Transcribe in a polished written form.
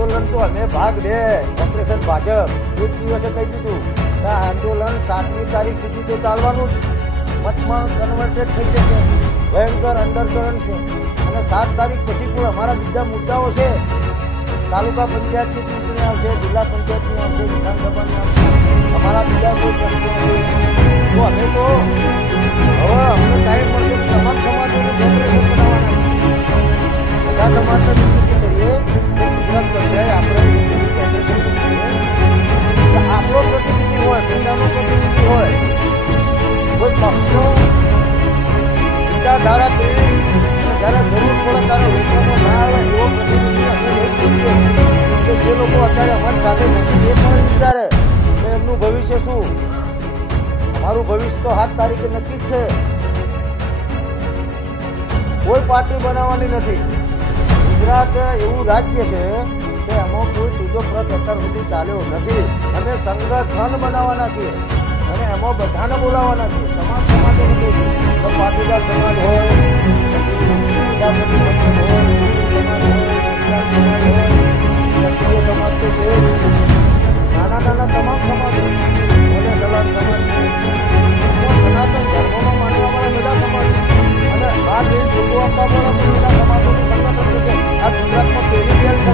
આંદોલન તો અમે ભાગ દે કોંગ્રેસ ભાજપ એક દિવસે કહી દીધું કે આ આંદોલન 7મી તારીખ સુધી તો ચાલવાનું જ, મતમાં કન્વર્ટેડ થઈ જશે, ભયંકર અંડરકરન્ટ છે. અને 7 તારીખ પછી પણ અમારા બીજા મુદ્દાઓ છે. તાલુકા પંચાયતની ચૂંટણી આવશે, જિલ્લા પંચાયતની આવશે, વિધાનસભાની આવશે, અમારા બીજા કોઈ પ્રશ્નો છે. તો અમે તો હવે અમને ટાઈમ મળશે તમામ સમાજોને કોંગ્રેસ બનાવવાના છે. બધા સમાજને વિનંતી કરીએ કે ગુજરાત કક્ષાએ આપણે એક ફેડરેશન કરીએ. આપણો પ્રતિનિધિ હોય, પ્રજાનો પ્રતિનિધિ હોય, કોઈ પક્ષનો વિચારધારા પ્રેરિત જ્યારે જરૂર પડે ત્યારે રોકવામાં ના આવે એવો પ્રતિનિધિ આપણે લઈ શકીએ. કે જે લોકો અત્યારે અમારી સાથે નથી એ પણ વિચારે કે એમનું ભવિષ્ય શું. અમારું ભવિષ્ય તો 7 તારીખે નક્કી જ છે. કોઈ પાર્ટી બનાવવાની નથી. ગુજરાત એવું રાજ્ય છે કે એમાં કોઈ ત્રીજો પ્રત અત્યાર સુધી ચાલ્યો નથી. અમે સંગઠન બનાવવાના છીએ અને એમાં બધાને બોલાવવાના છીએ. તમામ સમાજોને કહીશું, પાટીદાર સમાજ હોય, પ્રજાપતિ સમાજ હોય, સમાજ હોય, સમાજ હોય, ક્ષત્રિય સમાજ તો છે, નાના નાના તમામ સમાજો